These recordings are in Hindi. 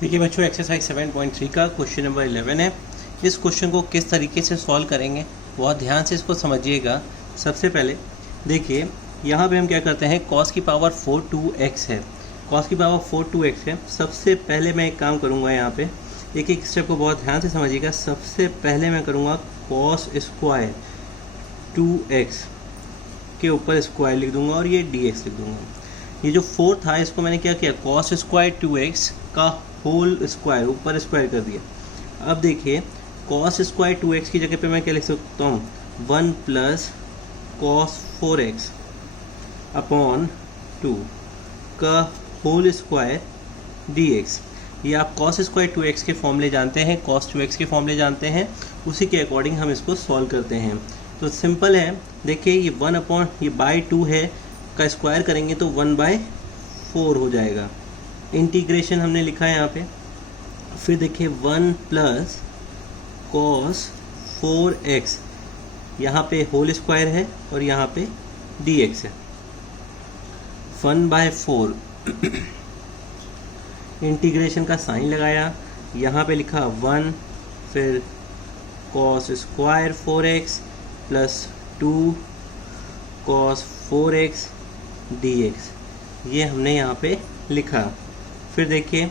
देखिए बच्चों, एक्सरसाइज 7.3 का क्वेश्चन नंबर 11 है। इस क्वेश्चन को किस तरीके से सॉल्व करेंगे बहुत ध्यान से इसको समझिएगा। सबसे पहले देखिए यहाँ पे हम क्या करते हैं, cos की पावर 4 2x है। cos की पावर 4 2x है। सबसे पहले मैं एक काम करूँगा, यहाँ पे एक एक स्टेप को बहुत ध्यान से समझिएगा। सबसे पहले मैं करूँगा cos स्क्वायर 2x के ऊपर स्क्वायर लिख दूंगा और ये dx लिख दूंगा। ये जो 4 था इसको मैंने क्या किया, cos स्क्वायर 2x का होल स्क्वायर ऊपर स्क्वायर कर दिया। अब देखिए cos स्क्वायर 2x की जगह पे मैं क्या लिख सकता हूँ, 1 प्लस cos 4x अपॉन 2 का होल स्क्वायर dx। ये आप cos स्क्वायर 2x के फॉर्मूले जानते हैं, cos 2x के फॉर्मूले जानते हैं, उसी के अकॉर्डिंग हम इसको सॉल्व करते हैं। तो सिंपल है, देखिए ये 1 अपॉन ये बाई 2 है का स्क्वायर करेंगे तो 1/4 हो जाएगा। इंटीग्रेशन हमने लिखा है यहाँ पे। फिर देखिए 1 प्लस cos 4x, यहाँ पे होल स्क्वायर है और यहाँ पे dx है। 1/4 इंटीग्रेशन का साइन लगाया, यहाँ पे लिखा 1, फिर cos square 4x plus 2 cos 4x dx, ये हमने यहाँ पे लिखा। फिर देखिए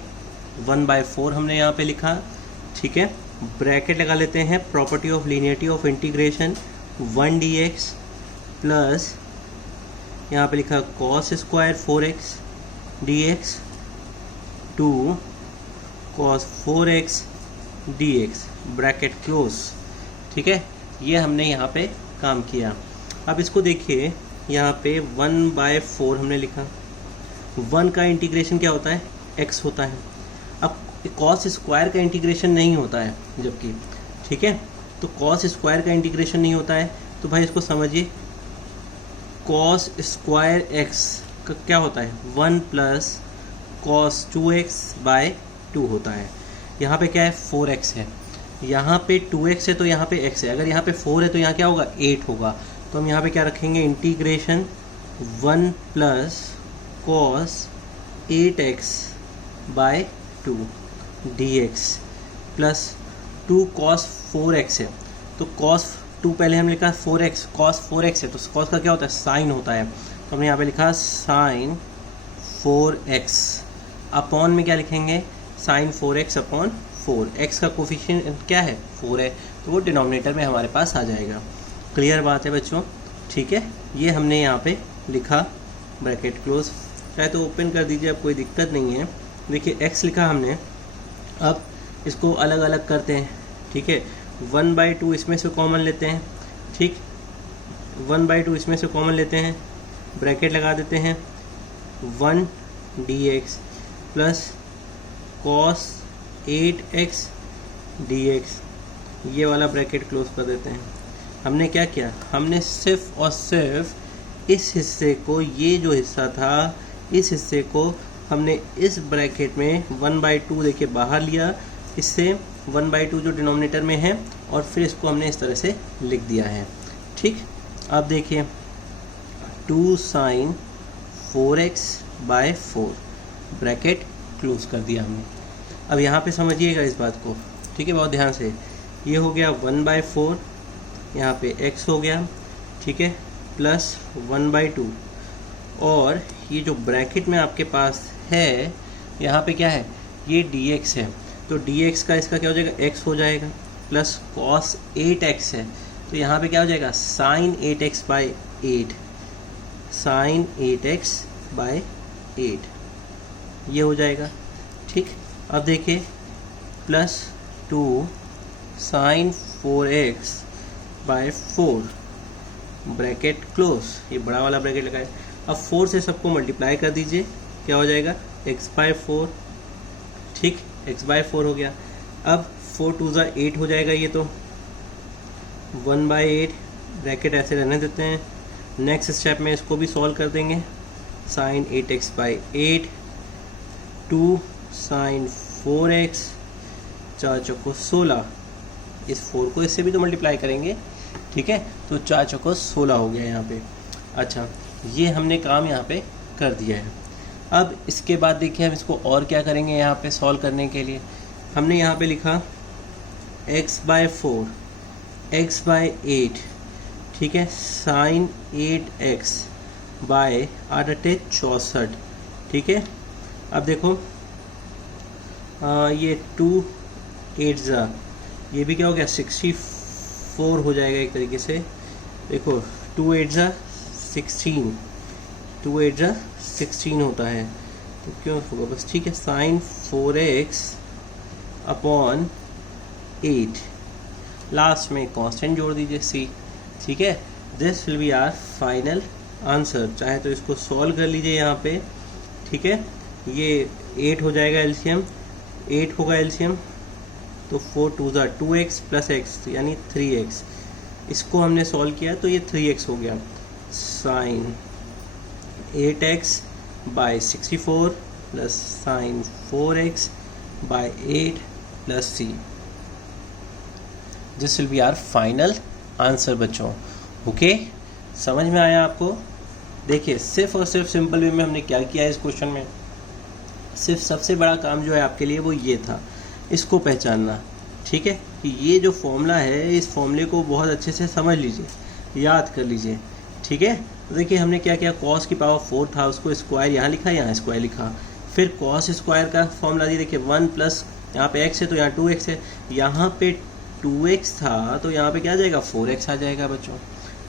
1/4 हमने यहाँ पे लिखा, ठीक है। ब्रैकेट लगा लेते हैं, property of linearity of integration 1 dx plus यहाँ पे लिखा cos square 4x dx 2 cos 4x dx, bracket close, ठीक है। ये हमने यहाँ पे काम किया। अब इसको देखिए, यहाँ पे 1/4 हमने लिखा। 1 का इंटीग्रेशन क्या होता है, x होता है। अब cos स्क्वायर का इंटीग्रेशन नहीं होता है जबकि, ठीक है। तो cos स्क्वायर का इंटीग्रेशन नहीं होता है तो भाई इसको समझिए, cos स्क्वायर x का क्या होता है, 1 प्लस cos 2x/2 होता है। यहाँ पे क्या है, 4x है, यहाँ पे 2x है तो यहाँ पे x है। अगर यहाँ पे 4 है तो यहाँ क्या होगा, 8 होगा। तो हम यहाँ पे क्या रखेंगे, integration 1 plus cos 8x/2 dx plus 2 cos 4x है। तो cos 2 पहले हम लिखा 4x, cos 4x है तो cos का क्या होता है, साइन होता है। तो हमने यहाँ पे लिखा साइन 4x अपॉन में क्या लिखेंगे, साइन 4x अपॉन 4। x का कोफिशिएंट क्या है, 4 है, तो वो डिनोमिनेटर में हमारे पास आ जाएगा। क्लियर बात है बच्चों, ठीक है। ये हमने यहाँ पे लिखा, ब्रैकेट क्लोज, चाहे तो ओपन कर दीजिए, अब कोई दिक्कत नहीं है। देखिए x लिखा हमने, अब इसको अलग अलग करते हैं, ठीक है। 1/2 इसमें से कॉमन लेते हैं, ठीक। 1/2 इसमें से कॉमन लेते हैं, ब्रैकेट लगा देते हैं, 1 dx plus cos 8x dx, ये वाला ब्रैकेट क्लोज कर देते हैं। हमने क्या किया, हमने सिर्फ और सिर्फ इस हिस्से को, ये जो हिस्सा था इस हिस्से को हमने इस ब्रैकेट में 1/2 देखिए बाहर लिया, इससे 1/2 जो डिनोमिनेटर में है, और फिर इसको हमने इस तरह से लिख दिया है, ठीक। अब देखिए 2 sin 4x/4 ब्रैकेट क्लोज कर दिया हमने। अब यहाँ पे समझिएगा इस बात को, ठीक है, बहुत ध्यान से। ये हो गया 1/4, यहाँ पे x हो गया, ठीक है, प्लस 1/2, और ये जो ब्रैकेट में आपके पास है यहाँ पे क्या है, ये dx है, तो dx का इसका क्या हो जाएगा, x हो जाएगा, प्लस cos 8x है तो यहाँ पे क्या हो जाएगा, sin 8x/8, sin 8x/8 ये हो जाएगा, ठीक। अब देखिए plus 2 sin 4x/4 bracket close, ये बड़ा वाला ब्रैकेट लगाए। अब 4 से सबको मल्टीप्लाई कर दीजिए, क्या हो जाएगा, x/4, ठीक, x/4 हो गया। अब 4 2 8 हो जाएगा, ये तो 1/8 ब्रैकेट ऐसे रहने देते हैं। नेक्स्ट स्टेप में इसको भी सॉल्व कर देंगे, sin 8x/8 2 sin 4x, 4 चौको 16, इस 4 को इससे भी तो मल्टीप्लाई करेंगे, ठीक है, तो 4 चौको 16 हो गया यहाँ पे। अच्छा, ये हमने काम यहाँ पे कर दिया है। अब इसके बाद देखिए हम इसको और क्या करेंगे यहाँ पे सॉल्व करने के लिए। हमने यहाँ पे लिखा x/4 x/8, ठीक है, साइन 8x बाय 8×8 ठीक है। अब देखो ये 2 8 ज़ा, ये भी क्या हो गया 64 हो जाएगा एक तरीके से। देखो 2 8 ज़ा 16, 2 8 ज़ा 16 होता है, तो क्यों होगा बस, ठीक है, साइन 4x अपॉन 8, लास्ट में कांस्टेंट जोड़ दीजिए c, ठीक है। This will be our final answer. चाहे तो इसको सॉल्व कर लीजिए यहाँ पे, ठीक है। ये 8 हो जाएगा एलसीएम, 8 होगा एलसीएम, तो 4 2 ज़ा 2x प्लस x यानी 3x। इसको हमने सॉल्व किया तो ये 3x हो गया। Sine 8x by 64 plus sine 4x by 8 plus c, this will be our final answer बच्चों। ओके, समझ में आया आपको? देखिए सिर्फ और सिर्फ सिंपल वे में हमने क्या किया है इस क्वेश्चन में, सिर्फ सबसे बड़ा काम जो है आपके लिए वो ये था, इसको पहचानना, ठीक है, कि ये जो फॉर्मूला है इस फॉर्मूले को बहुत अच्छे से समझ लीजिए, याद कर लीजिए, ठीक है। तो देखिए हमने क्या किया, कॉस की पावर 4 था, उसको स्क्वायर यहाँ लिखा, यहाँ स्क्वायर लिखा, फिर कॉस स्क्वायर का फॉर्मूला दिया, देखिए 1 प्लस यहाँ पे x है तो यहाँ 2x है, यहाँ पे 2x था तो यहाँ पे क्या आ जाएगा 4x आ जाएगा बच्चों,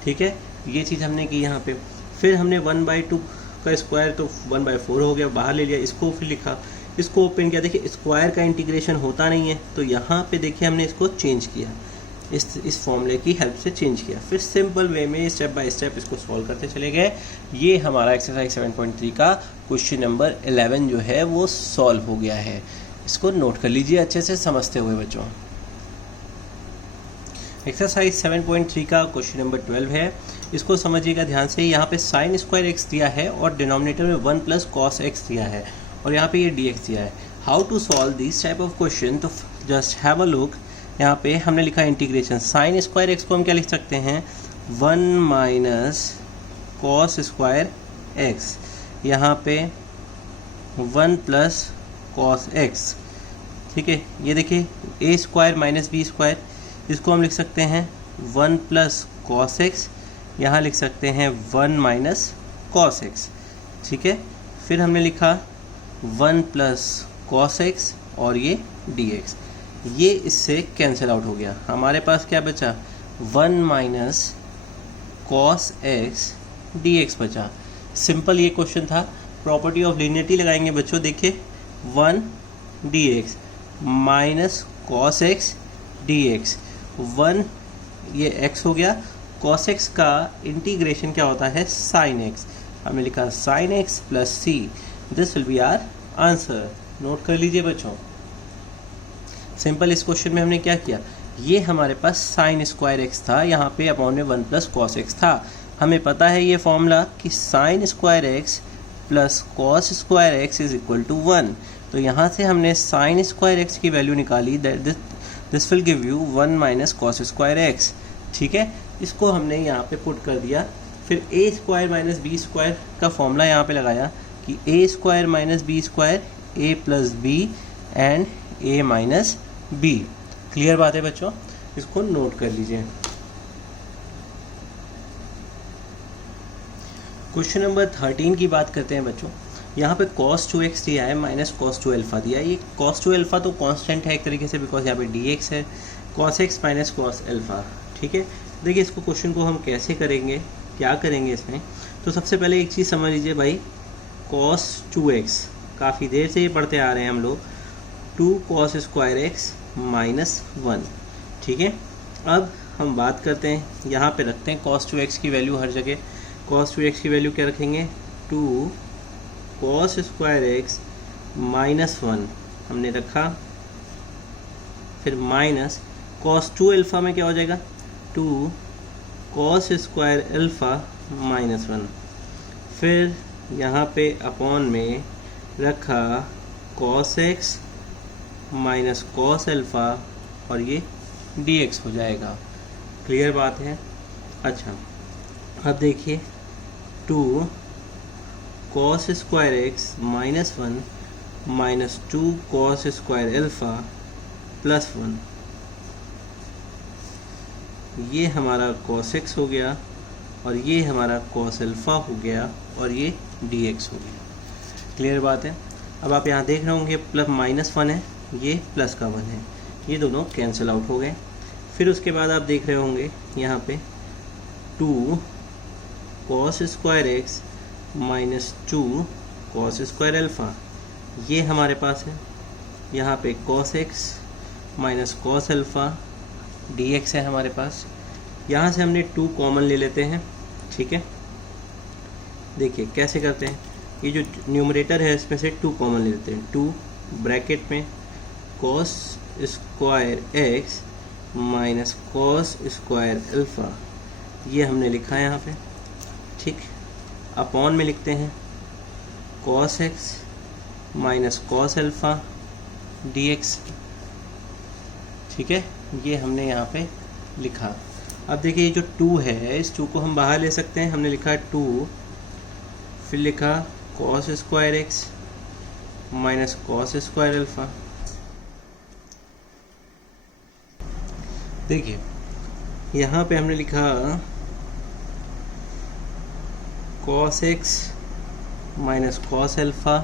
ठीक है। ये चीज़ हमने की यहाँ पे। फिर हमने 1/2 का स्क्वायर तो 1/4 हो गया, बाहर ले लिया, इसको फिर लिखा, इसको ओपन किया, देखिए स्क्वायर का इंटीग्रेशन होता नहीं है, तो यहाँ पे देखिए हमने इसको चेंज किया, इस फॉर्मूले की हेल्प से चेंज किया, फिर सिंपल वे में स्टेप बाय स्टेप इसको सॉल्व करते चले गए। ये हमारा एक्सरसाइज 7.3 का क्वेश्चन नंबर 11 जो है वो सॉल्व हो गया है। इसको नोट कर लीजिए अच्छे से समझते हुए बच्चों। एक्सरसाइज 7.3 का क्वेश्चन नंबर 12 है, इसको समझिएगा ध्यान से। यहाँ पे साइन स्क्वायर एक्स दिया है और डिनोमिनेटर में 1 प्लस कॉस एक्स दिया है और यहाँ पे ये डी एक्स दिया है। How to solve this type of question, तो जस्ट हैव अ लुक। यहाँ पे हमने लिखा इंटीग्रेशन, साइन स्क्वायर एक्स को हम क्या लिख सकते हैं 1 माइनस कॉस स्क्वायर एक्स, यहाँ पे 1 प्लस कॉस एक्स, ठीक है। ये देखिए ए स्क्वायर माइनस बी स्क्वायर, इसको हम लिख सकते हैं 1 प्लस कॉस एक्स, यहाँ लिख सकते हैं 1 माइनस कॉस एक्स, ठीक है। फिर हमने लिखा 1 प्लस कॉस एक्स और ये डी एक्स, ये इससे कैंसिल आउट हो गया, हमारे पास क्या बचा 1 minus cos x D x बचा। सिंपल ये क्वेश्चन था, प्रॉपर्टी ऑफ लीनियरिटी लगाएंगे बच्चों। देखिए 1 D x minus cos x D x, 1 ये x हो गया, cos x का इंटीग्रेशन क्या होता है sin x, हमने लिखा sin x plus c, this will be our answer. Note कर लीजिए बच्चों। सिंपल इस क्वेश्चन में हमने क्या किया, ये हमारे पास साइन स्क्वायर एक्स था, यहाँ पे अपॉन में 1 प्लस कॉस एक्स था। हमें पता है ये फॉर्मूला कि sine square x plus cos square X is equal to 1, तो यहाँ से हमने साइन स्क्वायर एक्स की वैल्यू निकाली, this will give you 1 minus cos square X, ठीक है। इसको हमने यहाँ पे पुट कर दिया, फिर A square minus B square का फॉर्मूला यहाँ पे लगाया कि A square minus B square A plus B and A minus B. Clear बात है बच्चों, इसको नोट कर लीजिए। क्वेश्चन नंबर 13 की बात करते हैं बच्चों। यहाँ पे cos 2x दिया है माइनस cos 2 अल्फा दिया है। ये cos 2 अल्फा तो कांस्टेंट है एक तरीके से, बिकॉज यहाँ पे dx है, cos x minus cos alpha, ठीक है। देखिए इसको क्वेश्चन को हम कैसे करेंगे, क्या करेंगे इसमें, तो सबसे पहले एक चीज़ समझ लीजिए भाई, cos 2x काफ़ी देर से ये पढ़ते आ रहे हैं हम लोग, 2 cos स्क्वायर एक्स माइनस 1, ठीक है। अब हम बात करते हैं, यहाँ पे रखते हैं cos 2x की वैल्यू हर जगह। cos 2x की वैल्यू क्या रखेंगे, 2 cos स्क्वायर एक्स माइनस 1 हमने रखा, फिर माइनस cos 2 अल्फ़ा में क्या हो जाएगा 2 cos स्क्वायर अल्फ़ा माइनस 1, फिर यहाँ पे अपॉन में रखा cos x minus cos alpha और ये dx हो जाएगा। क्लियर बात है। अच्छा अब देखिए 2 cos square x minus 1 minus 2 cos square alpha plus 1, ये हमारा कॉस एक्स हो गया और ये हमारा कॉस अल्फ़ा हो गया और ये डी एक्स हो गया। क्लियर बात है। अब आप यहाँ देख रहे होंगे प्लस माइनस 1 है, ये प्लस का 1 है, ये दोनों कैंसिल आउट हो गए। फिर उसके बाद आप देख रहे होंगे यहाँ पे 2 cos square x minus 2 cos square alpha, ये हमारे पास है। यहाँ पे cos x minus cos alpha d x है हमारे पास। यहाँ से हमने 2 कॉमन ले लेते हैं, ठीक है। देखिए कैसे करते हैं, ये जो न्यूमरेटर है इसमें से 2 कॉमन ले लेते हैं। 2 ब्रैकेट में cos square x minus cos square alpha, ये हमने लिखा है यहाँ पे, ठीक। अपॉन में लिखते हैं cos x minus cos alpha d x, ठीक है। ये हमने यहाँ पे लिखा। अब देखिए ये जो 2 है, इस 2 को हम बाहर ले सकते हैं। हमने लिखा 2, फिर लिखा cos square x minus cos square alpha. देखिए यहाँ पे हमने लिखा cos x minus cos alpha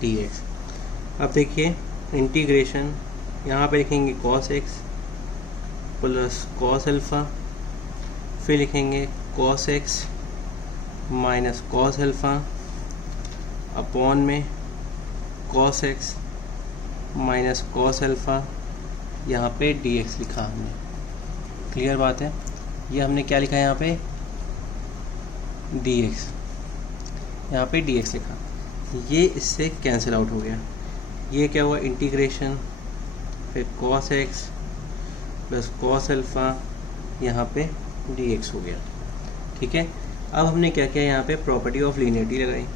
d x. अब देखिए इंटीग्रेशन, यहाँ पे लिखेंगे cos x plus cos alpha, फिर लिखेंगे cos x minus cos alpha upon में cos x minus cos alpha, यहाँ पे डी एक्स लिखा हमने। क्लियर बात है। ये हमने क्या लिखा है यहाँ पे, डी एक्स, यहाँ पे डी एक्स लिखा, ये इससे कैंसिल आउट हो गया। ये क्या हुआ, इंटीग्रेशन, फिर cos x plus cos alpha, यहाँ पे डी एक्स हो गया, ठीक है। अब हमने क्या किया, यहाँ पे प्रॉपर्टी ऑफ लीनियरिटी लगाई,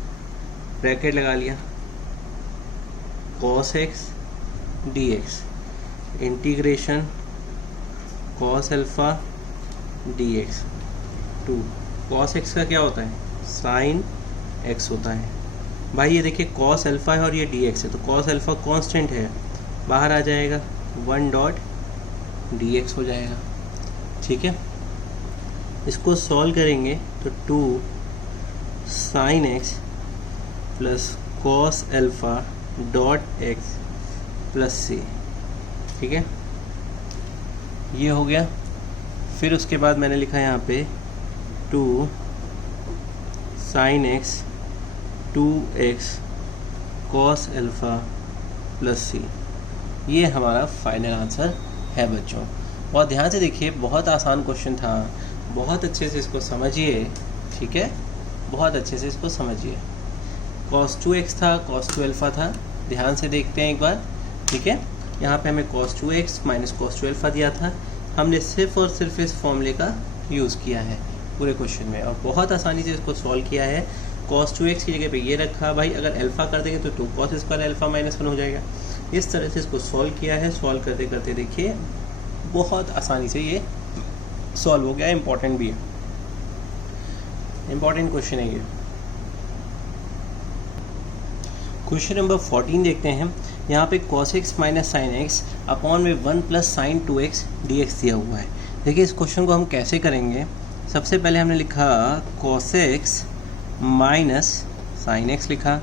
ब्रैकेट लगा लिया, cos x D x integration cos alpha d x. 2 cos x का क्या होता है, साइन एक्स होता है। भाई ये देखिए कॉस अल्फ़ा है और ये डी एक्स है, तो कॉस अल्फ़ा कांस्टेंट है, बाहर आ जाएगा 1 डॉट डी एक्स हो जाएगा, ठीक है। इसको सॉल्व करेंगे तो 2 sine x plus cos alpha dot x plus C, ठीक है, ये हो गया। फिर उसके बाद मैंने लिखा यहाँ पे 2 sine x 2x cos alpha plus C, ये हमारा फाइनल आंसर है बच्चों। बहुत ध्यान से देखिए, बहुत आसान क्वेश्चन था, बहुत अच्छे से इसको समझिए, ठीक है, बहुत अच्छे से इसको समझिए। cos 2x था, cos 2 अल्फ़ा था, ध्यान से देखते हैं एक बार, ठीक है। यहाँ पे हमें cos 2x minus cos 2 alpha दिया था, हमने सिर्फ और सिर्फ इस फॉर्मूले का यूज़ किया है पूरे क्वेश्चन में और बहुत आसानी से इसको सॉल्व किया है। cos 2x की जगह पे ये रखा, भाई अगर अल्फ़ा कर देंगे तो 2 cos स्क्वायर अल्फ़ा माइनस 1 हो जाएगा। इस तरह से इसको सॉल्व किया है। सॉल्व करते करते देखिए बहुत आसानी से ये सॉल्व हो गया। इम्पॉर्टेंट भी है, इम्पॉर्टेंट क्वेश्चन है ये। क्वेश्चन नंबर 14 देखते हैं। यहाँ पे cos x minus sine x upon में 1 प्लस साइन 2x dx दिया हुआ है। देखिए इस क्वेश्चन को हम कैसे करेंगे। सबसे पहले हमने लिखा cos x minus sine x लिखा,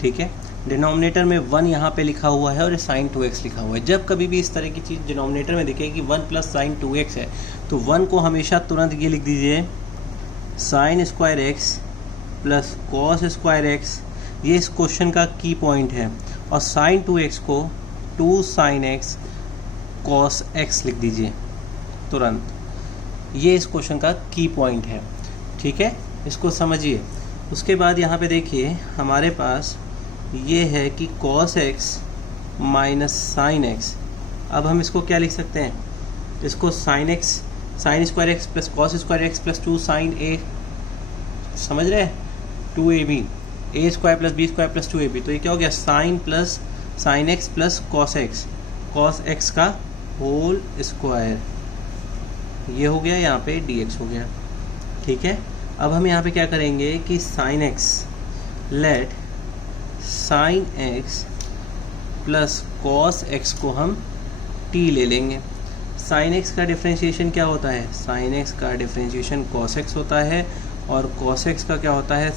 ठीक है। डिनोमिनेटर में 1 यहाँ पे लिखा हुआ है और साइन 2x लिखा हुआ है। जब कभी भी इस तरह की चीज़ डिनोमिनेटर में दिखे कि 1 प्लस साइन 2x है तो 1 को हमेशा तुरंत ये लिख दीजिए sign square x plus cos square x, ये इस क्वेश्चन का की पॉइंट है। और साइन 2x को 2 साइन एक्स कॉस एक्स लिख दीजिए तुरंत, ये इस क्वेश्चन का की पॉइंट है, ठीक है। इसको समझिए। उसके बाद यहाँ पे देखिए हमारे पास ये है कि cos x minus sine x. अब हम इसको क्या लिख सकते हैं, इसको sine x sine square x plus cos square x plus 2 sine A, समझ रहे हैं, 2ab A square plus B square plus 2ab। तो ये क्या हो गया, sine plus sine x plus cos x का होल स्क्वायर, ये हो गया, यहाँ पे dx हो गया, ठीक है। अब हम यहाँ पे क्या करेंगे कि sine x, late sign x plus cos x को हम टी ले लेंगे। साइन एक्स का डिफ्रेंशिएशन क्या होता है? साइन एक्स का डिफ्रेंशिएशन कॉस एक्स होता है, और कॉस एक्स का क्या होता है?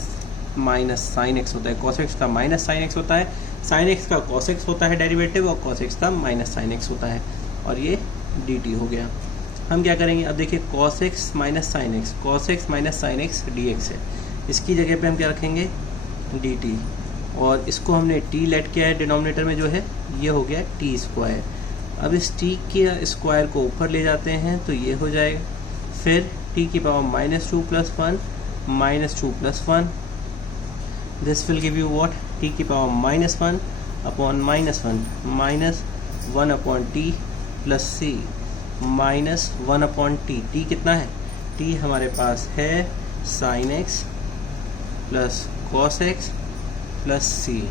माइनस साइन एक्स होता है। कॉस एक्स का माइनस साइन एक्स होता है, साइन एक्स का कॉस एक्स होता है डेरिवेटिव, और कॉस एक्स का माइनस साइन एक्स होता है, और ये डी टी हो गया। हम क्या करेंगे? अब देखिए cos x minus sine x, cos x minus sine x D x है, इसकी जगह पे हम क्या रखेंगे? डी टी, और इसको हमने टी लेट किया है डिनोमिनेटर में जो है, ये हो गया टी स्क्वायर। अब इस टी के स्क्वायर को ऊपर ले जाते हैं तो ये हो जाएगा, फिर टी की power -2 + 1 -2 + 1, this will give you what? T की power -1 upon -1 -1 upon T plus C -1 upon T. T कितना है? टी हमारे पास है sine x plus cos x plus C.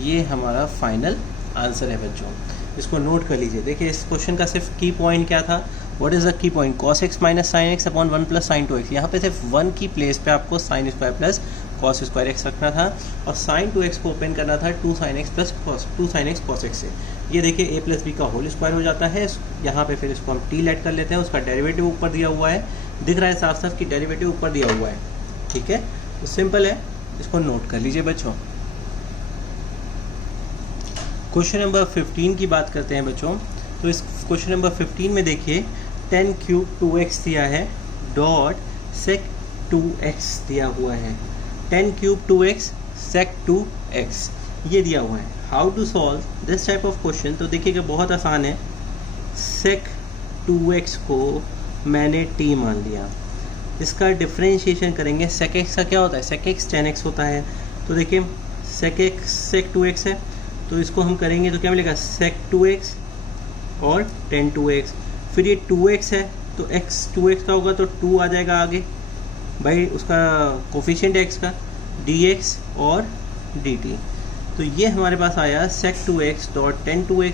ये हमारा फाइनल आंसर है बच्चों, इसको नोट कर लीजिए। देखिए इस क्वेश्चन का सिर्फ की पॉइंट क्या था? What is the key point? cos x minus sine x upon 1 + sin 2x। यहाँ पे सिर्फ 1 की प्लेस पे आपको sin square plus cos square x रखना था, और sin 2x को ओपन करना था 2 sin x plus two sine x cos x से। ये देखिए a + b का होल स्क्वायर हो जाता है। यहाँ पे फिर इसको हम t लेट कर लेते हैं, उसका डेरिवेटिव ऊपर दिया हुआ है, दिख रहा है साफ साफ कि डेरिवेटिव ऊपर दिया हुआ है, ठीक है? तो सिंपल है, इसको नोट कर लीजिए बच्चों। क्वेश्चन नंबर 15 की बात करते हैं बच्चों। तो इस क्वेश्चन नंबर 15 में देखिए 10³ 2x दिया है, डॉट sec 2x दिया हुआ है। 10³ 2x sec 2x ये दिया हुआ है। How to solve this type of question? तो देखिएगा बहुत आसान है। sec 2x को मैंने t मान लिया, इसका डिफ्रेंशिएशन करेंगे। sec x का क्या होता है? sec x tan x होता है। तो देखिए sec x sec 2x है, तो इसको हम करेंगे तो क्या मिलेगा? sec 2x और tan 2x। फिर ये 2x है तो x 2x का होगा तो 2 आ जाएगा आगे भाई, उसका कोफिशिएंट x का dx और dt। तो ये हमारे पास आया sec 2x dot tan 2x